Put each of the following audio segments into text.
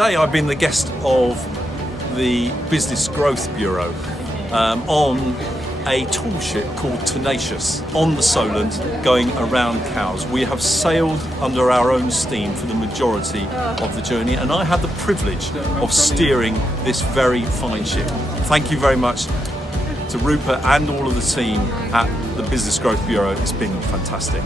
Today I've been the guest of the Business Growth Bureau on a tool ship called Tenacious on the Solent going around Cowes. We have sailed under our own steam for the majority of the journey, and I had the privilege of steering this very fine ship. Thank you very much to Rupert and all of the team at the Business Growth Bureau. It's been fantastic.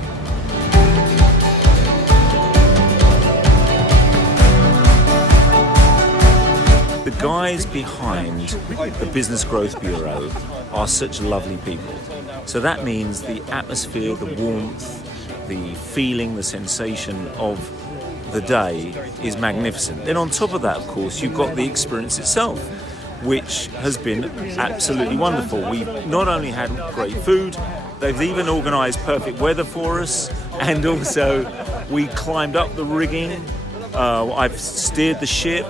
The guys behind the Business Growth Bureau are such lovely people. So that means the atmosphere, the warmth, the feeling, the sensation of the day is magnificent. Then on top of that, of course, you've got the experience itself, which has been absolutely wonderful. We've not only had great food, they've even organised perfect weather for us, and also we climbed up the rigging. I've steered the ship.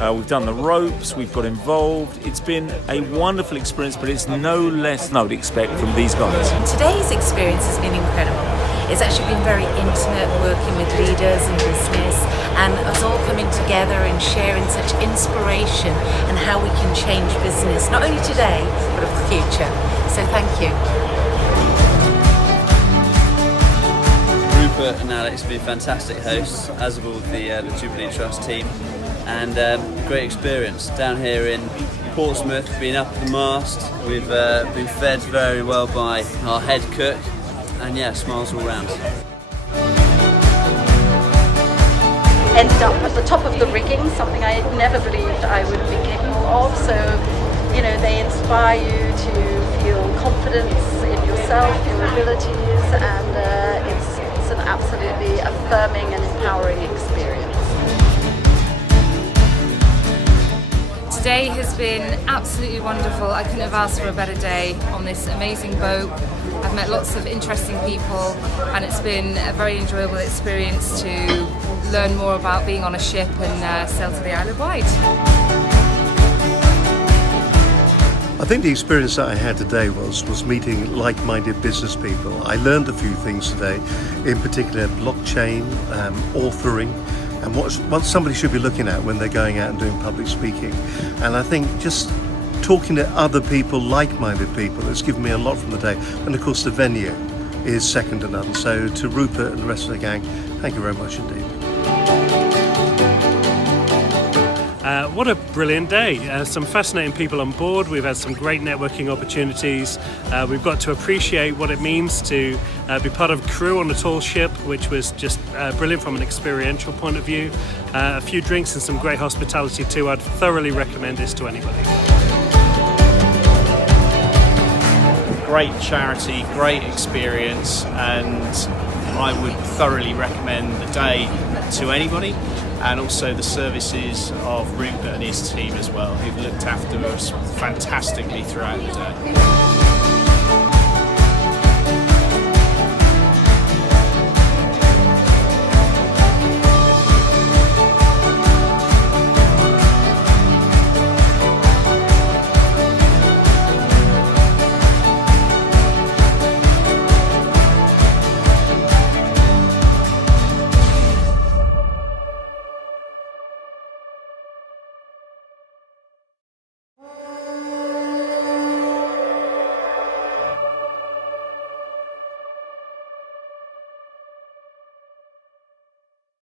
We've done the ropes, we've got involved. It's been a wonderful experience, but it's no less than I would expect from these guys. Today's experience has been incredible. It's actually been very intimate, working with leaders in business and us all coming together and sharing such inspiration and how we can change business, not only today, but of the future. So thank you. Rupert and Alex have been fantastic hosts, as have all the Jubilee Trust team. And great experience down here in Portsmouth, been up the mast. We've been fed very well by our head cook, and yeah, smiles all round. Ended up at the top of the rigging, something I had never believed I would be capable of. So, you know, they inspire you to feel confidence in yourself, your abilities, and it's an absolutely affirming and empowering experience. Today has been absolutely wonderful. I couldn't have asked for a better day on this amazing boat. I've met lots of interesting people, and it's been a very enjoyable experience to learn more about being on a ship and sail to the Isle of Wight. I think the experience that I had today was meeting like-minded business people. I learned a few things today, in particular blockchain, authoring, and what somebody should be looking at when they're going out and doing public speaking. And I think just talking to other people, like-minded people, has given me a lot from the day. And of course the venue is second to none. So to Rupert and the rest of the gang, thank you very much indeed. What a brilliant day. Some fascinating people on board. We've had some great networking opportunities. We've got to appreciate what it means to be part of a crew on a tall ship, which was just brilliant from an experiential point of view. A few drinks and some great hospitality too. I'd thoroughly recommend this to anybody. Great charity, great experience, and I would thoroughly recommend the day to anybody, and also the services of Rupert and his team as well, who've looked after us fantastically throughout the day.